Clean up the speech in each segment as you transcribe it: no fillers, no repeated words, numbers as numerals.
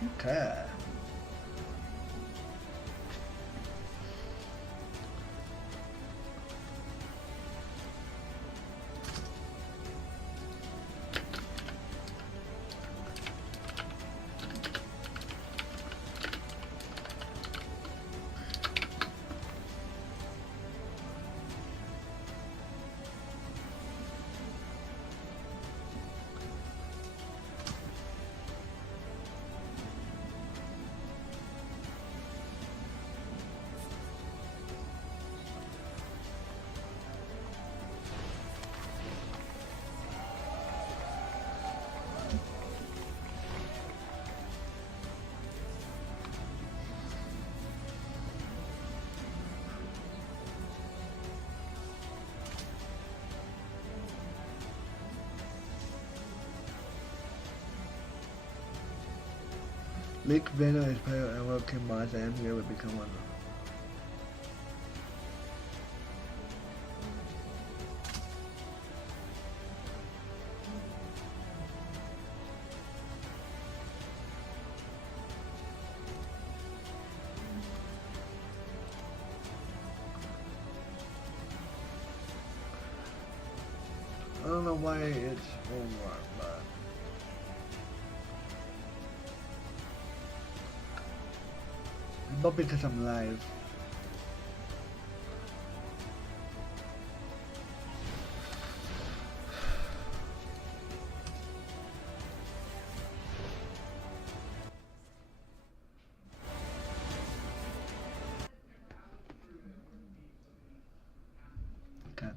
Okay. Leak Venom is player and working mods and MBA will become one. I don't know why it's over, but because I'm live. Okay.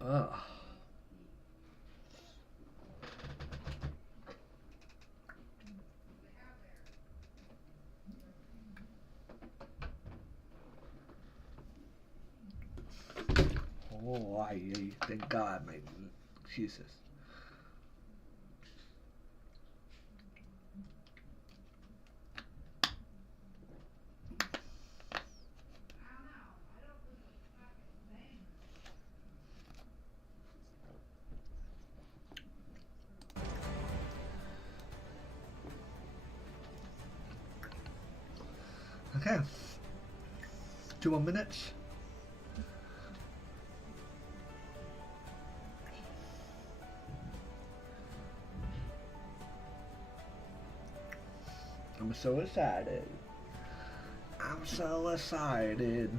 Ugh. Oh, thank God, my Jesus. Okay. 2 more minutes. I'm so excited. I'm so excited.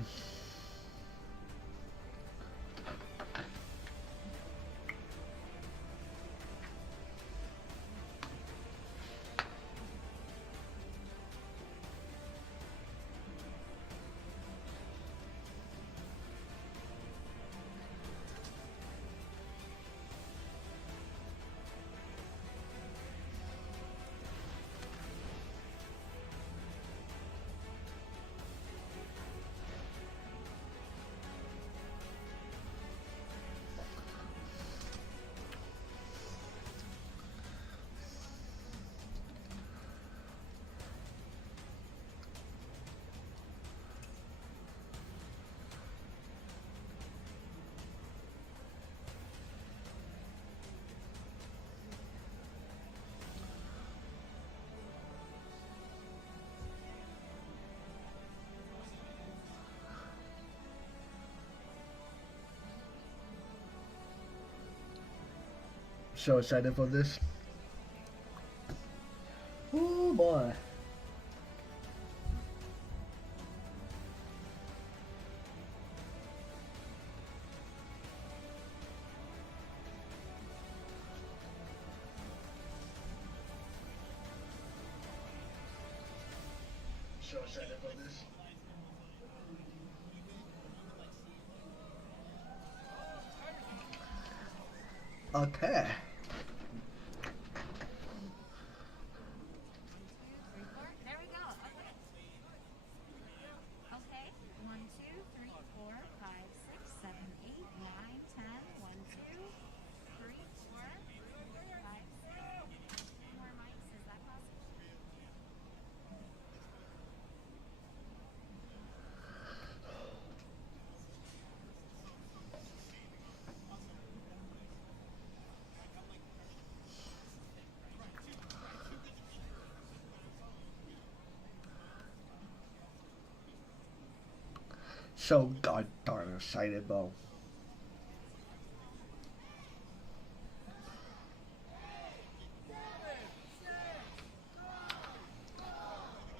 So excited for this. Oh boy. So excited for this. Okay. There we go. Okay. Okay. 1, 2, 3, 4. So goddamn excited, bro.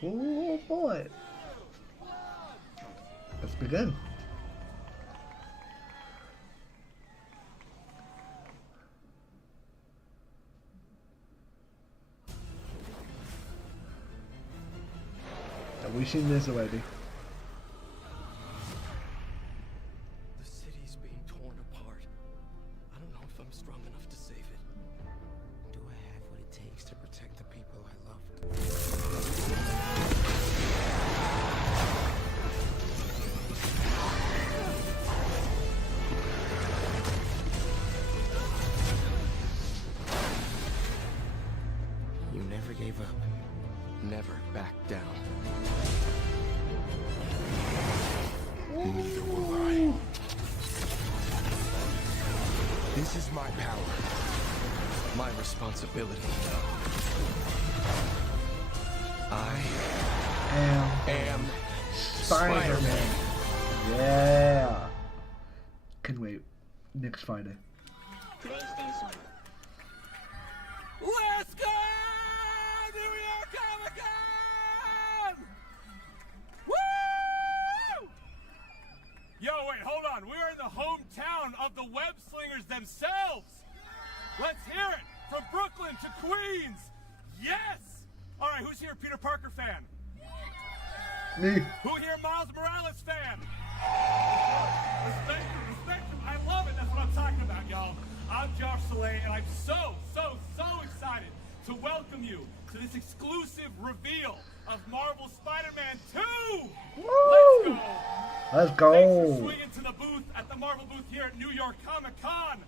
Oh boy. Let's begin. Have we seen this already? The city's being torn apart. I don't know if I'm strong enough to save it. Do I have what it takes to protect the people I loved? You never gave up. Never backed down. Neither will I. This is my power. My responsibility. I am Spider-Man. Yeah. Can wait. Next Friday. Let's go! New York Comic-Con! Woo! Yo, wait, hold on. We're in the hometown of the web slingers themselves. Let's hear it from Brooklyn to Queens. Yes! All right, who's here Peter Parker fan? Me. Who here Miles Morales fan? Respect him. I love it. That's what I'm talking about, y'all. I'm Josh Soleil, and I'm so excited to welcome you to this exclusive reveal of Marvel Spider-Man 2! Woo! Let's go! Let's go! Thanks for swinging to the booth at the Marvel booth here at New York Comic-Con!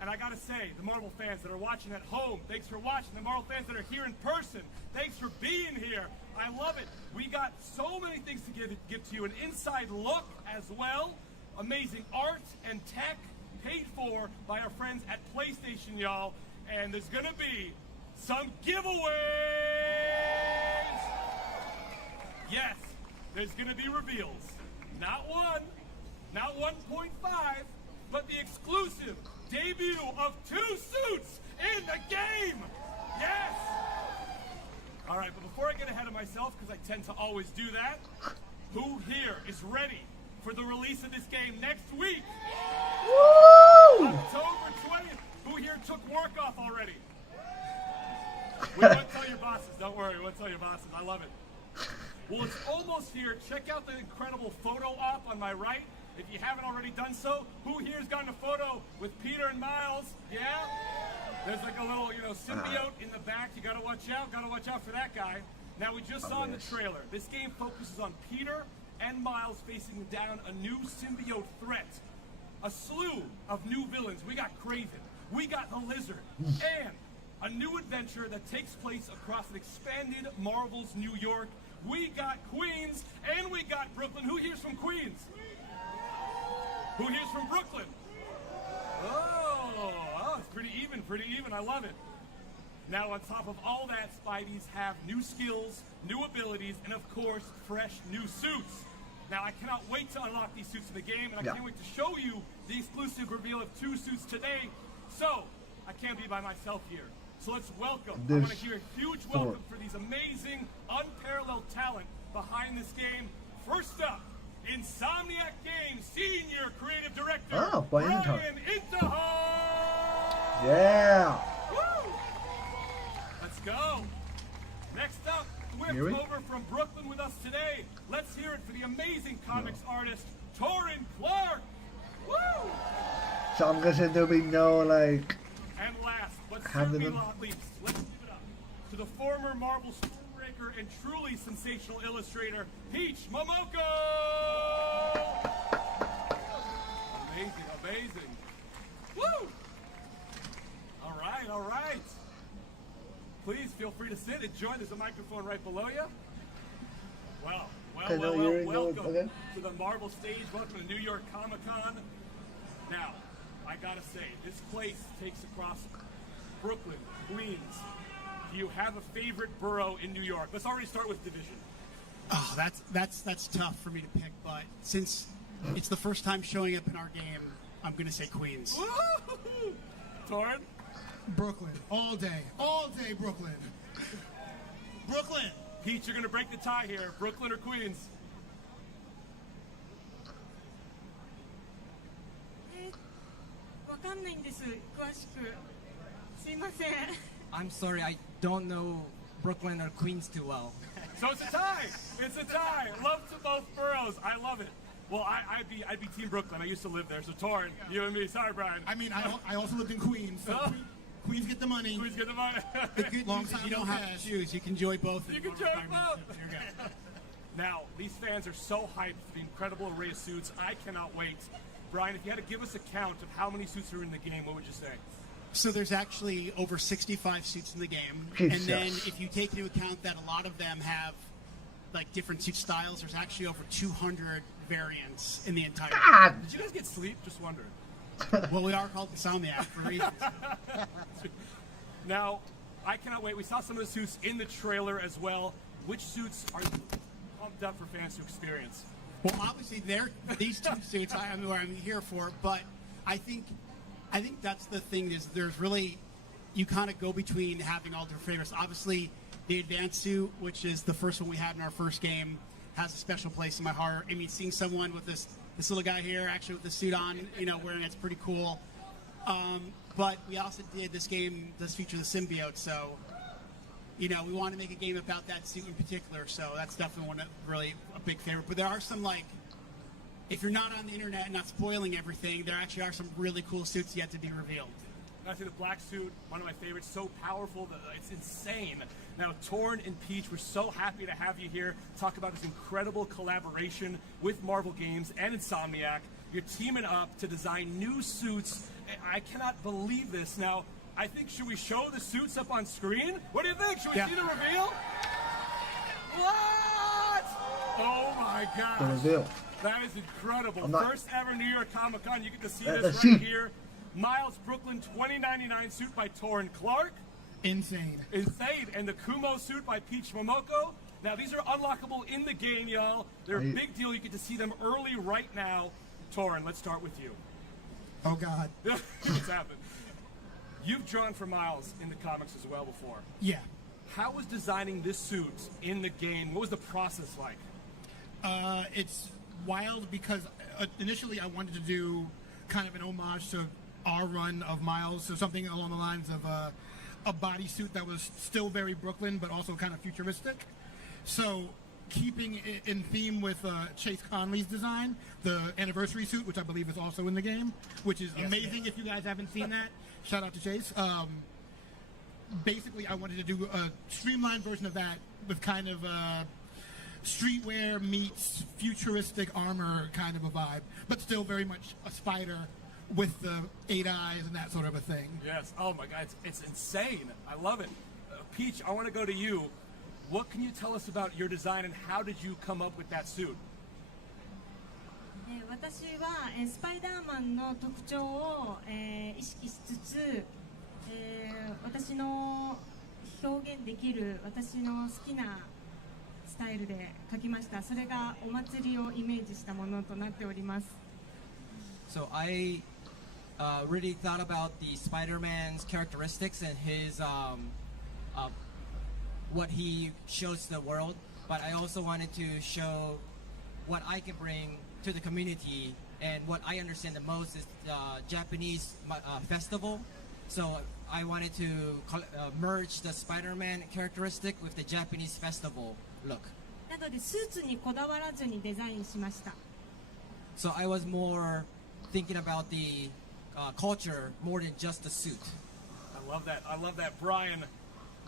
And I gotta say, the Marvel fans that are watching at home, thanks for watching. The Marvel fans that are here in person, thanks for being here. I love it. We got so many things to give to you. An inside look as well. Amazing art and tech paid for by our friends at PlayStation, y'all. And there's gonna be some giveaways! Yes, there's gonna be reveals. Not one, not 1.5, but the exclusive debut of 2 suits in the game! Yes! All right, but before I get ahead of myself, because I tend to always do that, who here is ready for the release of this game next week? Woo! October 20th. Who here took work off already? We won't tell your bosses, don't worry, we won't tell your bosses, I love it. Well, it's almost here. Check out the incredible photo op on my right. If you haven't already done so, who here's gotten a photo with Peter and Miles? Yeah? There's like a little, symbiote in the back. You gotta watch out for that guy. Now, we just saw in the trailer, this game focuses on Peter and Miles facing down a new symbiote threat. A slew of new villains. We got Kraven, we got the Lizard, and a new adventure that takes place across an expanded Marvel's New York. We got Queens, and we got Brooklyn. Who here's from Queens? Who here's from Brooklyn? Oh, it's pretty even. I love it. Now, on top of all that, Spideys have new skills, new abilities, and of course, fresh new suits. Now, I cannot wait to unlock these suits in the game, and I can't wait to show you the exclusive reveal of 2 suits today. So, I can't be by myself here. So let's welcome, I want to hear a huge welcome for these amazing, unparalleled talent behind this game. First up, Insomniac Games Senior Creative Director, Brian Intihar! Yeah! Woo! Let's go! Next up, Whip over from Brooklyn with us today. Let's hear it for the amazing comics artist, Torrin Clark! Woo! So I'm guessing there'll be no, like... And last, but certainly not least, let's give it up to the former Marvel Stormbreaker and truly sensational illustrator, Peach Momoko! Amazing. Woo! All right. Please feel free to sit. Enjoy. There's a microphone right below you. Well, welcome to the Marvel stage. Welcome to New York Comic-Con. Now, I gotta say, this place takes across Brooklyn, Queens. Do you have a favorite borough in New York? Let's already start with division. Oh, that's tough for me to pick, but since it's the first time showing up in our game, I'm going to say Queens. Woo! Torn? Brooklyn. All day, Brooklyn. Brooklyn! Pete, you're going to break the tie here. Brooklyn or Queens? わかんないんです。詳しく。すいません。I'm sorry, I don't know Brooklyn or Queens too well. So it's a tie. It's a tie. Love to both boroughs. I love it. Well, I'd be Team Brooklyn. I used to live there. So Torn, you and me. Sorry, Brian. I mean, I also lived in Queens, so Queens get the money. Queens get the money. The good news is you don't have to choose. You can enjoy both. You can enjoy both. Now, these fans are so hyped for the incredible array of suits. I cannot wait. Brian, if you had to give us a count of how many suits are in the game, what would you say? So there's actually over 65 suits in the game. Jesus. And then if you take into account that a lot of them have like different suit styles, there's actually over 200 variants in the entire God. Did you guys get sleep? Just wondering. game. Well, we are called Insomniac for reasons. Now, I cannot wait. We saw some of the suits in the trailer as well. Which suits are you pumped up for fans to experience? Well, obviously, these two suits I'm where I'm here for, but I think that's the thing is there's really you kind of go between having all different favorites. Obviously, the advanced suit, which is the first one we had in our first game, has a special place in my heart. I mean, seeing someone with this little guy here, actually with the suit on, wearing it's pretty cool. But we also did this game does feature the symbiote, so we want to make a game about that suit in particular. So that's definitely really a big favorite. But there are some if you're not on the internet and not spoiling everything, there actually are some really cool suits yet to be revealed. I think the black suit, one of my favorites, so powerful that it's insane. Now, Torn and Peach, we're so happy to have you here. Talk about this incredible collaboration with Marvel Games and Insomniac. You're teaming up to design new suits. I cannot believe this. Now, I think, should we show the suits up on screen? What do you think? Should we see the reveal? What? Oh my gosh. The reveal. That is incredible. First ever New York Comic Con. You get to see this let's right see. here. Miles Brooklyn 2099 suit by Torrin Clark. Insane. Insane. And the Kumo suit by Peach Momoko. Now, these are unlockable in the game, y'all. They're a big deal. You get to see them early right now. Torrin, let's start with you. Oh, God. What's happened? You've drawn for Miles in the comics as well before. Yeah. How was designing this suit in the game? What was the process like? It's wild because initially I wanted to do kind of an homage to our run of Miles, so something along the lines of a bodysuit that was still very Brooklyn, but also kind of futuristic. So keeping it in theme with Chase Conley's design, the anniversary suit, which I believe is also in the game, which is amazing if you guys haven't seen that. Shout out to Chase. Basically, I wanted to do a streamlined version of that with kind of streetwear meets futuristic armor kind of a vibe, but still very much a spider with the 8 eyes and that sort of a thing. Yes. Oh my God, it's insane. I love it. Peach, I want to go to you. What can you tell us about your design and how did you come up with that suit? 私はスパイダーマンの特徴を意識しつつ私の表現できる私の好きなスタイルで描きました。それがお祭りをイメージしたものとなっております。 So I really thought about the Spider-Man's characteristics and his what he shows to the world, but I also wanted to show what I can bring to the community, and what I understand the most is the Japanese festival. So I wanted to merge the Spider-Man characteristic with the Japanese festival look. なのでスーツにこだわらずにデザインしました。 So I was more thinking about the culture more than just the suit. I love that. I love that. Brian,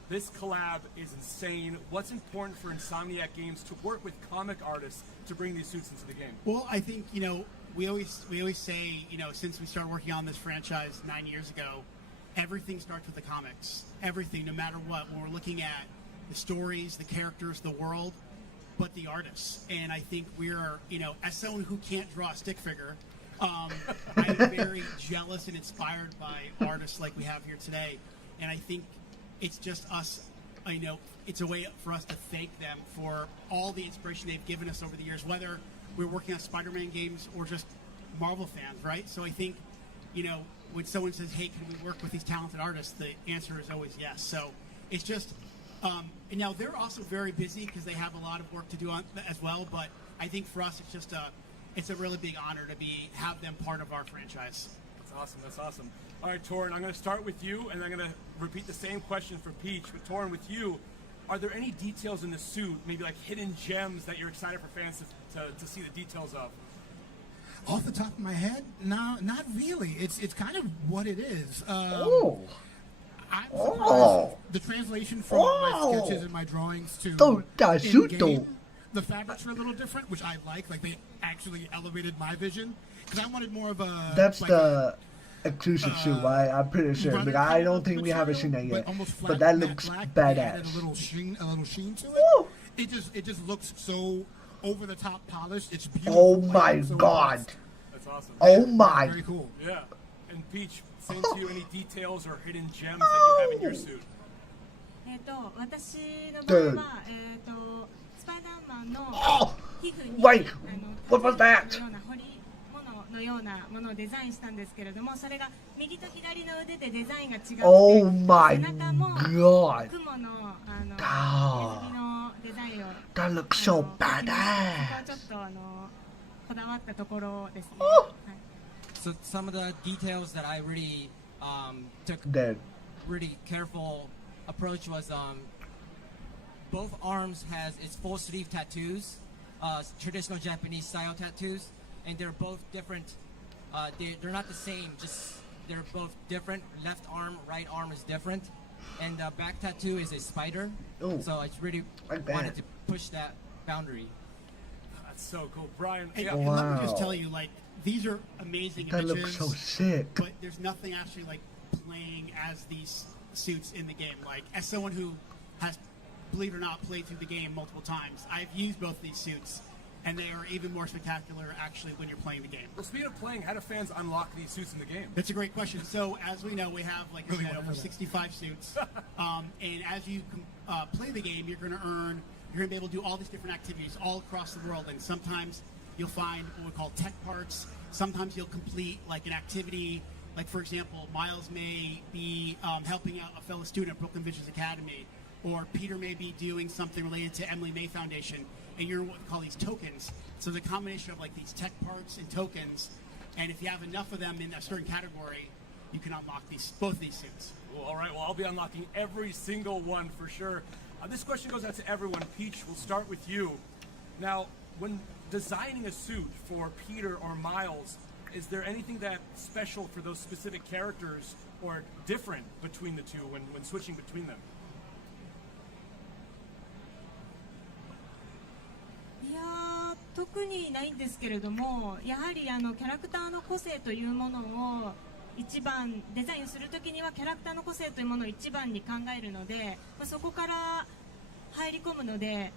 this collab is insane. What's important for Insomniac Games to work with comic artists to bring these suits into the game? Well, I think we always say since we started working on this franchise 9 years ago, everything starts with the comics. Everything, no matter what, when we're looking at the stories, the characters, the world, but the artists. And I think we're as someone who can't draw a stick figure, I'm very jealous and inspired by artists like we have here today. And I think it's just us it's a way for us to thank them for all the inspiration they've given us over the years, whether we're working on Spider-Man games or just Marvel fans, right? So I think, when someone says, hey, can we work with these talented artists, the answer is always yes. So it's just, and now they're also very busy because they have a lot of work to do as well, but I think for us, it's a really big honor to have them part of our franchise. That's awesome. All right, Torrin, I'm going to start with you, and I'm going to repeat the same question for Peach. But Torrin, with you, are there any details in the suit, maybe like hidden gems that you're excited for fans to see the details of? Off the top of my head, no, not really. It's kind of what it is. Oh. I'm surprised the translation from my sketches and my drawings to in-game, the fabrics are a little different, which I like. Like, they actually elevated my vision. Because I wanted more of a... That's the exclusive suit, right? I'm pretty sure. But I don't think we haven't seen that yet. But that looks badass. A little sheen to it. Woo! It just looks so over the top polished. It's beautiful. Oh my god. That's awesome. Oh my. Very cool. Yeah. And Peach, same to you, any details or hidden gems that you have in your suit? 私の場合は、スパイダーマンの皮膚に Wait, what was that? のような彫り物のようなものをデザインしたんですけれども、それが右と左の腕でデザインが違って、 Oh my 背中も god. 雲のネズミ Ah, のデザインを that looks so そこは badass. ちょっとこだわったところですね。 So some of the details that I really took Dead. really careful approach was both arms has its full sleeve tattoos, traditional Japanese style tattoos, and they're both different. They're not the same, just they're both different. Left arm, right arm is different, and the back tattoo is a spider. Ooh, So I really like that. wanted to push that boundary. That's so cool. Brian, Hey, yeah. and let me just Wow. tell you, like, these are amazing That images. looks so sick. But there's nothing actually like playing as these suits in the game. Like, as someone who has, believe it or not, played through the game multiple times, I've used both these suits, and they are even more spectacular actually when you're playing the game. Well, speaking of playing, how do fans unlock these suits in the game? That's a great question. So, as we know, we have, like I Really said, wanna over know that. 65 suits. And as you play the game, you're going to be able to do all these different activities all across the world. And sometimes you'll find what we call tech parts. Sometimes you'll complete, like, an activity. Like, for example, Miles may be helping out a fellow student at Brooklyn Visions Academy, or Peter may be doing something related to Emily May Foundation, and you're what we call these tokens. So the combination of, like, these tech parts and tokens, and if you have enough of them in a certain category, you can unlock both these suits. Well, all right. Well, I'll be unlocking every single one for sure. This question goes out to everyone. Peach, we'll start with you. Now, when designing a suit for Peter or Miles, is there anything that's special for those specific characters or different between the two when switching between them? いやー、特にないんですけれども、やはりキャラクターの個性というものを一番デザインするときにはキャラクターの個性というものを一番に考えるので、そこから入り込むので、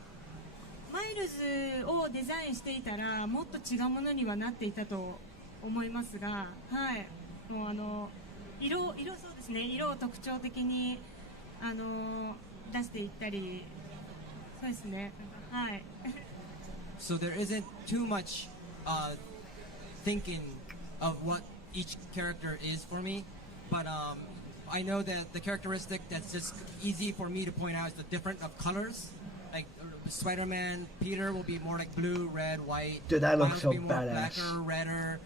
マイルズをデザインしていたらもっと違うものにはなっていたと思いますが、はい、もう色そうですね、色を特徴的に出していったり、そうですね、はい。So there isn't too much thinking of what each character is for me, but I know that the characteristic that's just easy for me to point out is the difference of colors. Like Spider-Man, Peter will be more like blue, red, white. Dude, that looks Miles so will be more badass. blacker, redder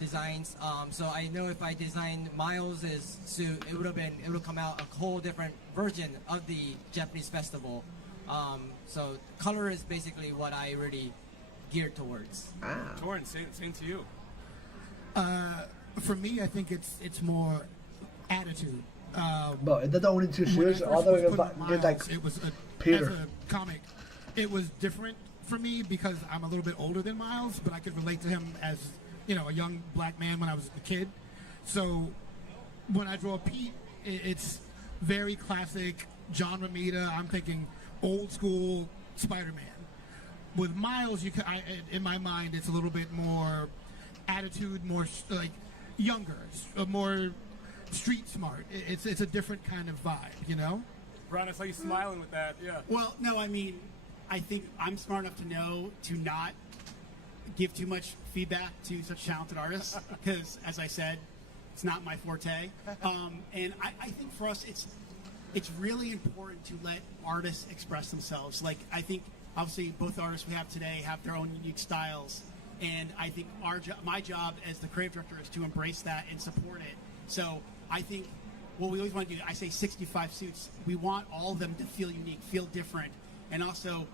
designs. So I know if I designed Miles' suit, it would have come out a whole different version of the Japanese festival. So color is basically what I really geared towards. Ah. Torrin, same to you. For me, I think it's more attitude. But is that the only two When I suits? first All the was way putting about, there's like Miles, it was Peter. as a comic, it was different for me because I'm a little bit older than Miles, but I could relate to him as, you know, a young black man when I was a kid. So when I draw Pete, it's very classic John Romita. I'm thinking old school Spider-Man. With Miles, in my mind, it's a little bit more attitude, more like younger, more street smart. It's a different kind of vibe, you know. Brian, I saw you smiling with that. Yeah. Well, no, I mean, I think I'm smart enough to know to not give too much feedback to such talented artists because, as I said, it's not my forte. And I think for us, it's really important to let artists express themselves. Like, I think, obviously, both artists we have today have their own unique styles. And I think my job as the creative director is to embrace that and support it. So I think what we always want to do, I say 65 suits, we want all of them to feel unique, feel different, and also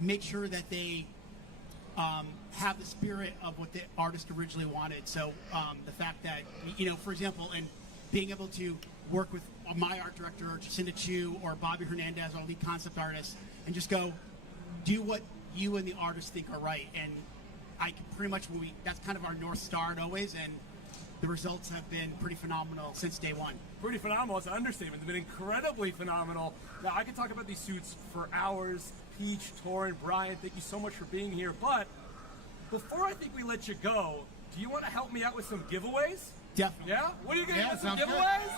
make sure that they have the spirit of what the artist originally wanted. So the fact that, for example, and being able to work with my art director, Jacinda Chu, or Bobby Hernandez, our lead concept artist, and just go, do what you and the artist think are right. And I can pretty much, that's kind of our North Star always, and the results have been pretty phenomenal since day one. Pretty phenomenal is an understatement. They've been incredibly phenomenal. Now, I could talk about these suits for hours. Peach, Torin, Brian, thank you so much for being here. But before I think we let you go, do you want to help me out with some giveaways? Definitely. Yeah? What are you going to Yeah, get, some sounds giveaways?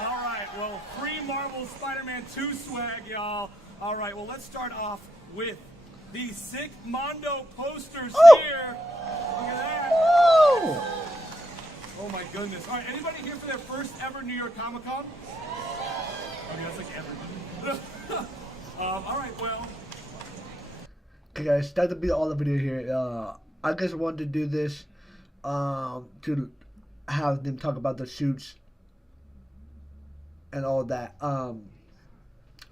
All right, well, free Marvel Spider-Man 2 swag, y'all. All right, well, let's start off with these sick Mondo posters here. Look at that. Oh my goodness. All right, anybody here for their first ever New York Comic Con? Okay, that's like everybody. All right, well. Okay guys, that'll be all the video here. I just wanted to do this to have them talk about the suits and all that.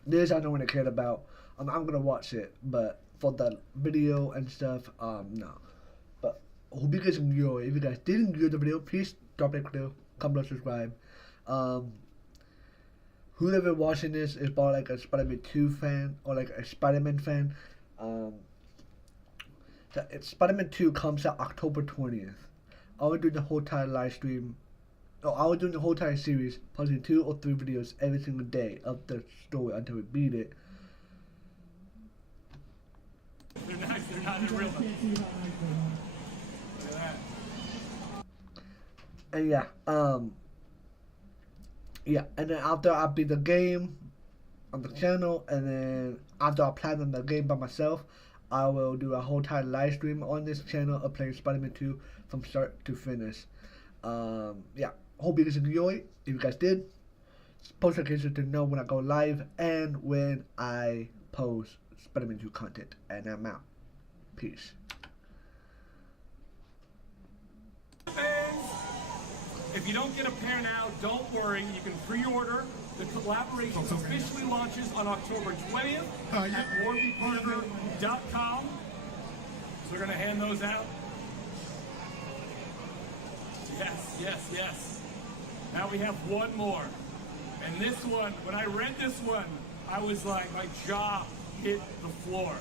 This I don't really care about. I'm gonna watch it, but for the video and stuff, no. But hope you guys enjoy. If you guys did enjoy the video, please drop a video, comment, subscribe. Whoever watching this is probably like a Spider-Man 2 fan or like a Spider-Man fan. Spider-Man 2 comes out October 20th. I will do the whole entire live stream. I will do the whole entire series, posting 2 or 3 videos every single day of the story until we beat it. They're nice, they're not real. Look at that. And yeah, and then after I beat the game on the channel, and then after I platinum the game by myself, I will do a whole entire live stream on this channel of playing Spider-Man 2 from start to finish. Yeah, hope you guys enjoy. If you guys did, post notifications to know when I go live and when I post Spider-Man 2 content. And I'm out. Peace. If you don't get a pair now, don't worry. You can pre-order. The collaboration officially launches on October 20th at warbyparker.com. So we're going to hand those out. Yes, yes, yes. Now we have one more. And this one, when I read this one, I was like, my jaw hit the floor.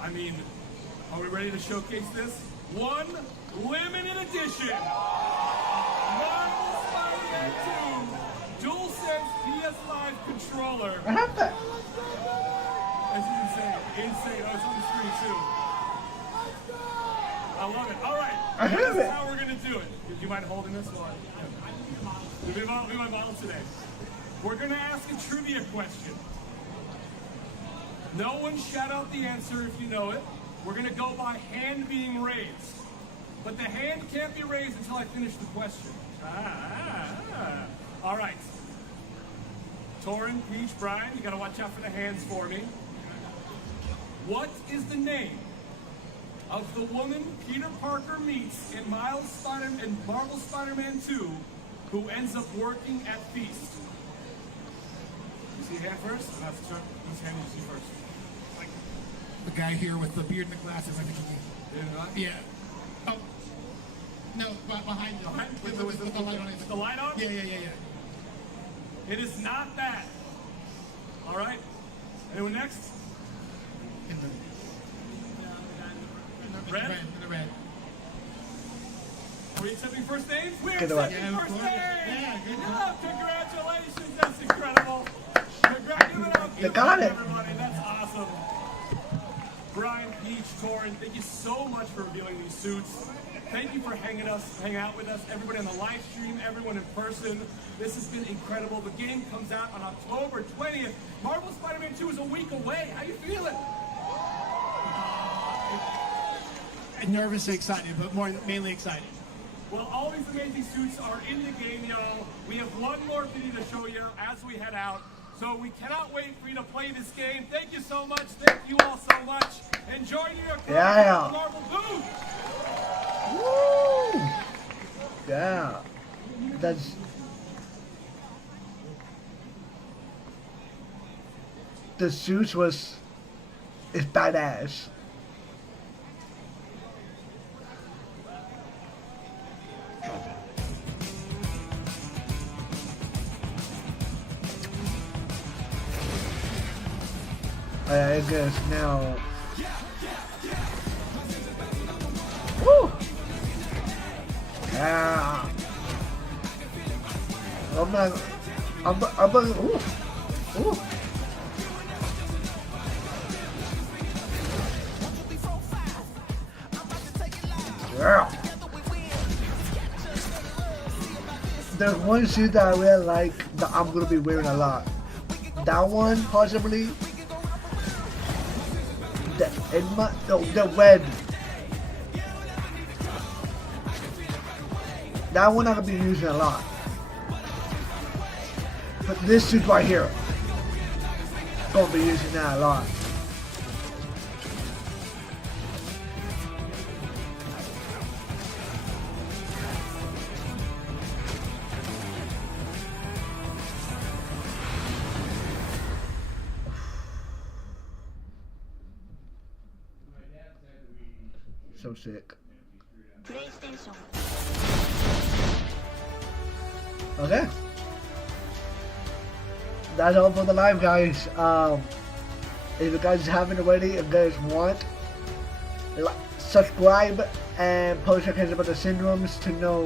I mean, are we ready to showcase this? One limited edition Marvel Spider-Man 2 DualSense PS Live controller. I have that. This is insane. Insane. Oh, it's on the screen too. I love it. All right. I have This it. is how we're going to do it. Do you mind holding this one? Be my model today. We're going to ask a trivia question. No one shout out the answer if you know it. We're going to go by hand being raised. But the hand can't be raised until I finish the question. All right. Torin, Peach, Brian, you got to watch out for the hands for me. What is the name of the woman Peter Parker meets in Marvel Spider-Man 2 who ends up working at Feast? You see a hand first? Whose hand did you see first? The guy here with the beard and the glasses, I think he. Yeah. Oh. No, behind you. With the light on it. With the light on? Yeah. It is not that. All right. Anyone next? In the Red? In the red. Are we accepting first names? We're Get away. accepting first names! Yeah, good. Congratulations, that's incredible. Congratulations. They got it. Everybody, that's awesome. Brian, Peach, Torin, thank you so much for revealing these suits. Thank you for hanging out with us. Everybody on the live stream, everyone in person. This has been incredible. The game comes out on October 20th. Marvel Spider-Man 2 is a week away. How you feeling? Nervous and excited, but mainly excited. Well, all these amazing suits are in the game, y'all. We have one more video to show you as we head out. So we cannot wait for you to play this game. Thank you so much. Thank you all so much. Enjoy New York Comic Con at the Marvel booth. Woo! Yeah. That's the suits is badass. I guess now. Woo! Yeah. I'm ooh. Ooh. Yeah. There's one suit that I really like that I'm gonna be wearing a lot. That one possibly. The red. That one I'm gonna be using a lot. But this suit right here, gonna be using that a lot. So sick. Okay. That's all for the live, guys. If you guys haven't already, if you guys want, subscribe and post your case about the syndromes to know